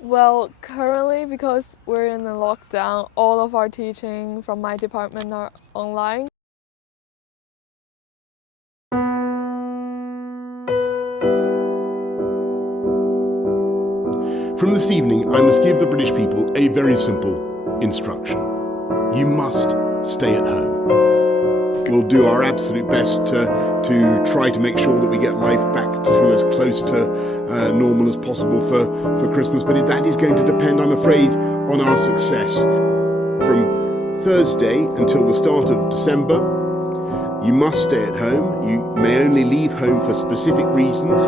Well, currently, because we're in a lockdown, all of our teaching from my department are online. From this evening, I must give the British people a very simple instruction. You must stay at home. We'll do our absolute best to try to make sure that we get life back to as close to normal as possible for Christmas, but that is going to depend, I'm afraid, on our success. From Thursday until the start of December, you must stay at home. You may only leave home for specific reasons.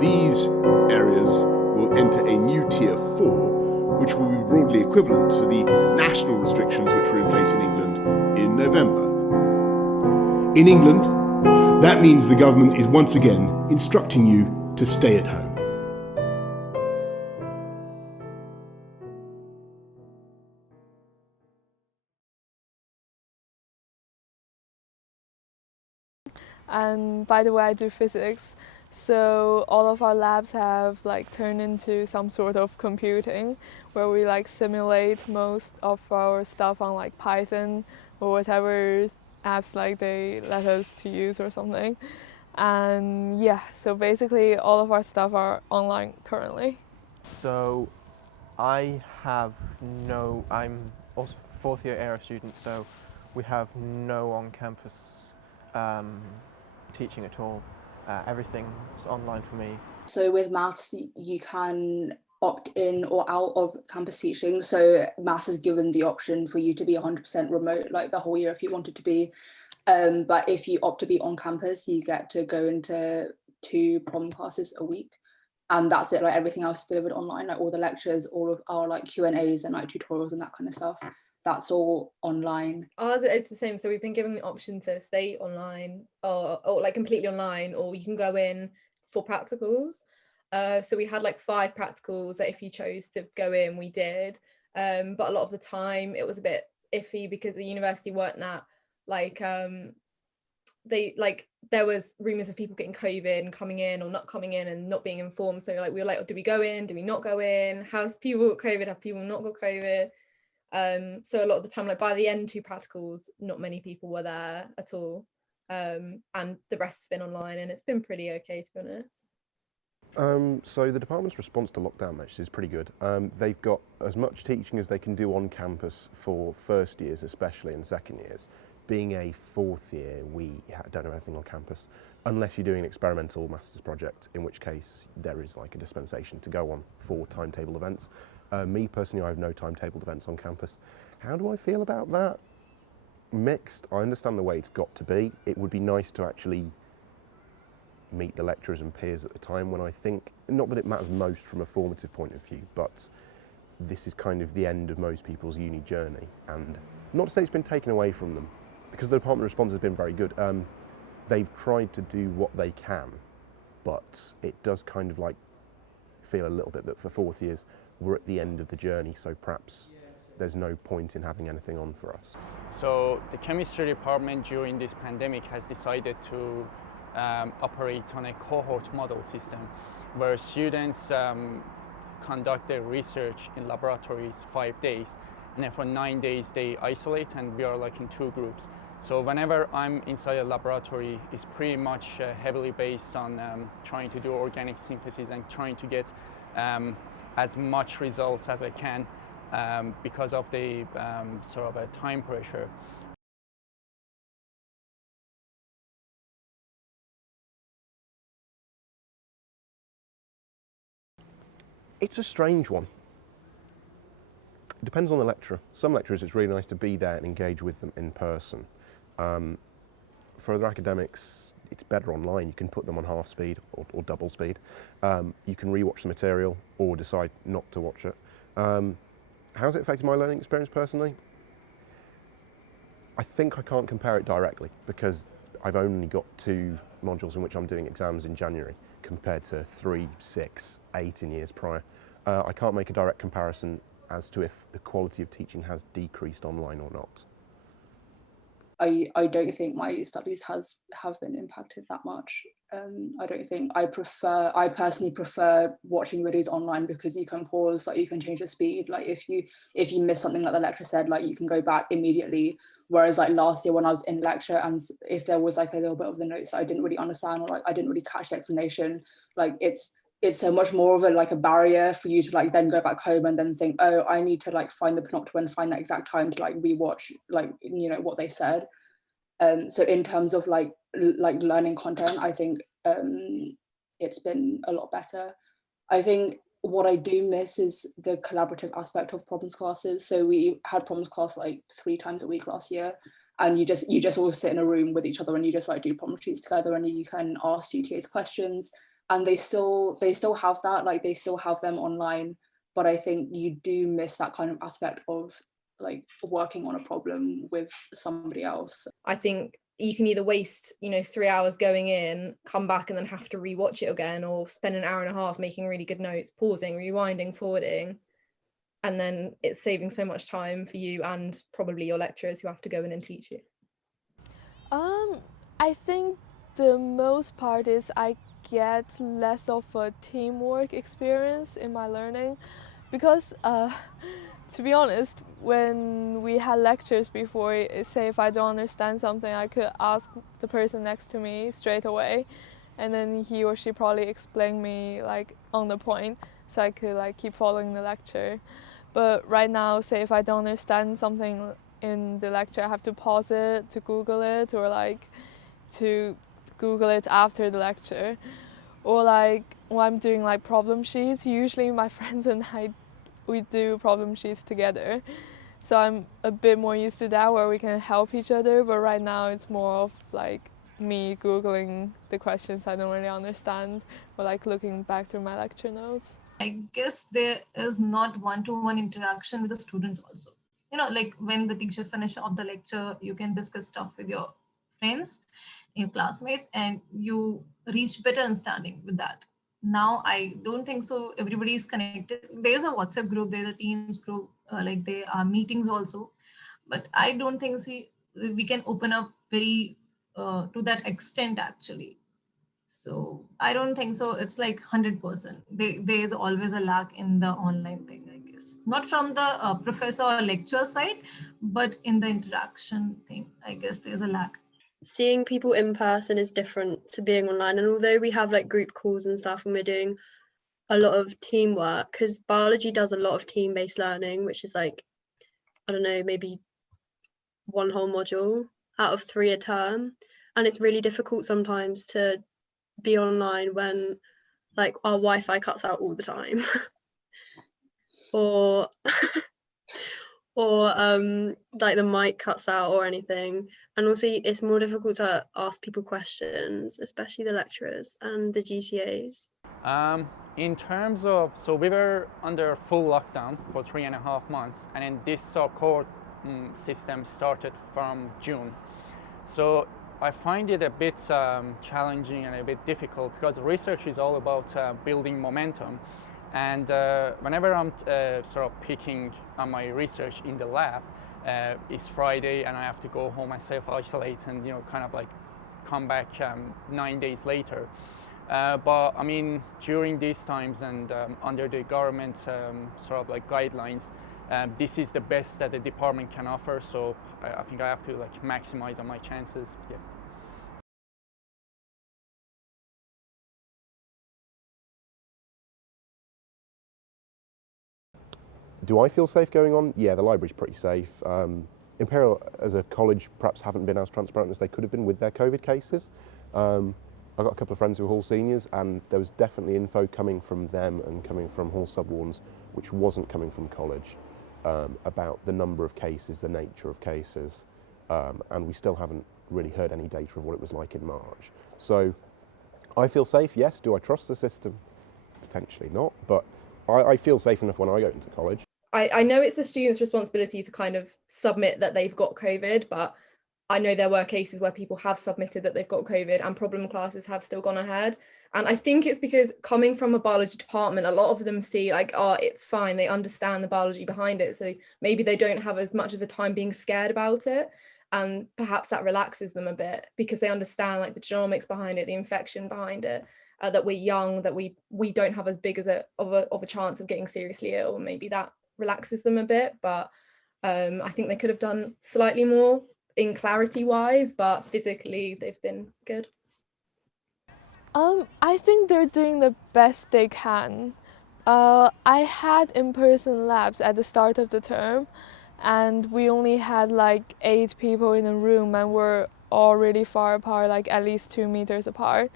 These areas will enter a new Tier 4, which will be broadly equivalent to the national restrictions which were in place in England in November. In England, that means the government is once again instructing you to stay at home. And by the way, I do physics, so all of our labs have turned into some sort of computing where we simulate most of our stuff on Python or whatever apps they let us to use or something. And yeah, so basically all of our stuff are online currently. So I'm also fourth year ARA student, so we have no on-campus teaching at all. Everything's online for me. So with maths, you can opt in or out of campus teaching. So maths is given the option for you to be 100% remote, the whole year if you wanted to be. But if you opt to be on campus, you get to go into 2 problem classes a week. And that's it, everything else is delivered online, all the lectures, all of our Q&As and tutorials and that kind of stuff. That's all online. Ours it's the same. So we've been given the option to stay online or completely online, or you can go in for practicals. So we had 5 practicals that if you chose to go in, we did. But a lot of the time it was a bit iffy because the university weren't that there was rumors of people getting COVID and coming in or not coming in and not being informed. So we were do we go in? Do we not go in? Have people got COVID? Have people not got COVID? So a lot of the time, by the end 2 practicals, not many people were there at all. And the rest has been online, and it's been pretty okay, to be honest. So the department's response to lockdown measures is pretty good. They've got as much teaching as they can do on campus for first years especially and second years. Being a fourth year, we don't have anything on campus unless you're doing an experimental master's project, in which case there is a dispensation to go on for timetable events. Me personally, I have no timetabled events on campus. How do I feel about that? Mixed. I understand the way it's got to be. It would be nice to actually meet the lecturers and peers at the time when I think, not that it matters most from a formative point of view, but this is kind of the end of most people's uni journey. And not to say it's been taken away from them, because the department response has been very good. They've tried to do what they can, but it does kind of feel a little bit that for fourth years, we're at the end of the journey, so perhaps there's no point in having anything on for us. So the chemistry department during this pandemic has decided to operate on a cohort model system where students conduct their research in laboratories 5 days, and then for 9 days they isolate, and we are in 2 groups. So whenever I'm inside a laboratory, it's pretty much heavily based on trying to do organic synthesis and trying to get as much results as I can because of the sort of a time pressure. It's a strange one. It depends on the lecturer. Some lecturers, it's really nice to be there and engage with them in person. For other academics, it's better online. You can put them on half speed or double speed. You can rewatch the material or decide not to watch it. How's it affected my learning experience personally? I think I can't compare it directly because I've only got 2 modules in which I'm doing exams in January compared to 3, 6, 8 in years prior. I can't make a direct comparison as to if the quality of teaching has decreased online or not. I don't think my studies have been impacted that much. I don't think I personally prefer watching videos online because you can pause, like you can change the speed. Like if you miss something that the lecturer said, like you can go back immediately. Whereas like last year when I was in lecture and if there was like a little bit of the notes that I didn't really understand or like I didn't really catch the explanation, like it's so much more of a barrier for you to like then go back home and then think, oh, I need to like find the panopticon and find that exact time to like rewatch like, you know, what they said. So in terms of like learning content, I think it's been a lot better. I think what I do miss is the collaborative aspect of problems classes. So we had problems class like 3 times a week last year, and you just all sit in a room with each other and you just like do problem sheets together and you can ask UTAs questions, and they still have that, like they still have them online, but I think you do miss that kind of aspect of like working on a problem with somebody else. I think you can either waste, you know, 3 hours going in, come back and then have to rewatch it again, or spend an hour and a half making really good notes, pausing, rewinding, forwarding, and then it's saving so much time for you and probably your lecturers who have to go in and teach you. I think the most part is I get less of a teamwork experience in my learning because to be honest, when we had lectures before, say if I don't understand something, I could ask the person next to me straight away, and then he or she probably explain me like on the point, so I could like keep following the lecture. But right now, say if I don't understand something in the lecture, I have to pause it to Google it, or like to Google it after the lecture. Or like when I'm doing like problem sheets, usually my friends and we do problem sheets together. So I'm a bit more used to that where we can help each other, but right now it's more of like me Googling the questions I don't really understand or like looking back through my lecture notes. I guess there is not one-to-one interaction with the students also. You know, like when the teacher finishes off the lecture, you can discuss stuff with your friends, your classmates, and you reach better understanding with that. Now, I don't think so. Everybody is connected. There's a WhatsApp group, there's a Teams group, like there are meetings also. But I don't think we can open up very to that extent actually. So I don't think so. It's like 100%. There is always a lack in the online thing, I guess. Not from the professor or lecturer side, but in the interaction thing, I guess there's a lack. Seeing people in person is different to being online. And although we have like group calls and stuff and we're doing a lot of teamwork, because biology does a lot of team-based learning, which is like, I don't know, maybe 1 whole module out of 3 a term. And it's really difficult sometimes to be online when like our Wi-Fi cuts out all the time or like the mic cuts out or anything. And also it's more difficult to ask people questions, especially the lecturers and the GCAs. In terms of, so we were under full lockdown for 3.5 months, and then this cohort system started from June. So I find it a bit challenging and a bit difficult because research is all about building momentum. And whenever I'm sort of picking on my research in the lab, it's Friday and I have to go home and self-isolate and, you know, kind of like come back 9 days later. But I mean, during these times and under the government sort of like guidelines, this is the best that the department can offer. So I think I have to like maximize on my chances. Yeah. Do I feel safe going on? Yeah, the library's pretty safe. Imperial as a college perhaps haven't been as transparent as they could have been with their COVID cases. I've got a couple of friends who are Hall seniors, and there was definitely info coming from them and coming from Hall sub-wards, which wasn't coming from college, about the number of cases, the nature of cases, and we still haven't really heard any data of what it was like in March. So I feel safe, yes. Do I trust the system? Potentially not, but I feel safe enough when I go into college. I know it's the student's responsibility to kind of submit that they've got COVID, but I know there were cases where people have submitted that they've got COVID and problem classes have still gone ahead. And I think it's because coming from a biology department, a lot of them see like, oh, it's fine. They understand the biology behind it. So maybe they don't have as much of a time being scared about it. and perhaps that relaxes them a bit because they understand like the genomics behind it, the infection behind it, that we're young, that we don't have as big as of a chance of getting seriously ill, and maybe that relaxes them a bit. But I think they could have done slightly more in clarity wise, but physically they've been good. I think they're doing the best they can. I had in-person labs at the start of the term, and we only had like 8 people in a room, and we're all really far apart, like at least 2 meters apart.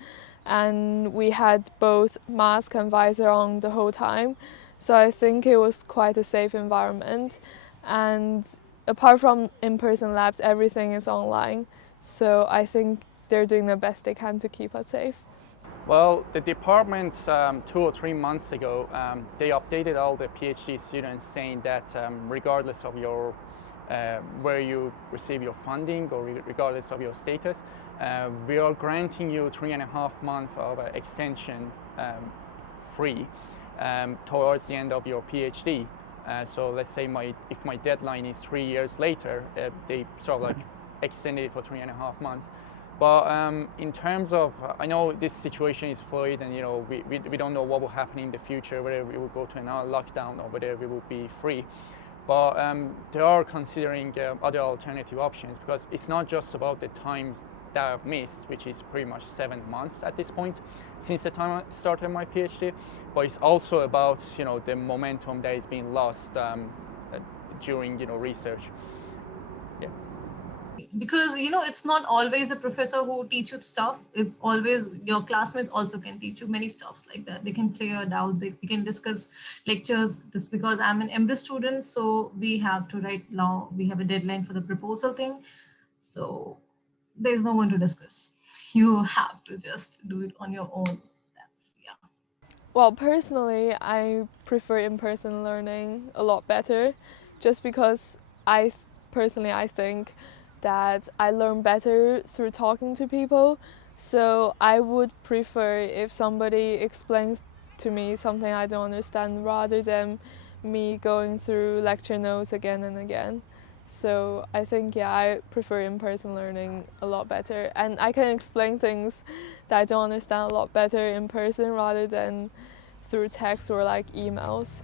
And we had both mask and visor on the whole time. So I think it was quite a safe environment. And apart from in-person labs, everything is online. So I think they're doing the best they can to keep us safe. Well, the department 2 or 3 months ago, they updated all the PhD students saying that regardless of your where you receive your funding or regardless of your status, we are granting you 3.5 months of extension free towards the end of your PhD. So let's say if my deadline is 3 years later, they sort of like extended it for 3.5 months. But in terms of, I know this situation is fluid, and we don't know what will happen in the future, whether we will go to another lockdown or whether we will be free. But they are considering other alternative options, because it's not just about the times that I've missed, which is pretty much 7 months at this point since the time I started my PhD, but it's also about the momentum that is being lost during research. Yeah. Because it's not always the professor who teach you stuff, it's always your classmates also can teach you many stuffs like that. They can clear your doubts, we can discuss lectures. Just because I'm an MD student, so we have to write now, we have a deadline for the proposal thing, so there's no one to discuss. You have to just do it on your own. Well, personally, I prefer in-person learning a lot better, just because I think that I learn better through talking to people. So I would prefer if somebody explains to me something I don't understand rather than me going through lecture notes again and again. So I think, yeah, I prefer in-person learning a lot better, and I can explain things that I don't understand a lot better in person rather than through text or like emails.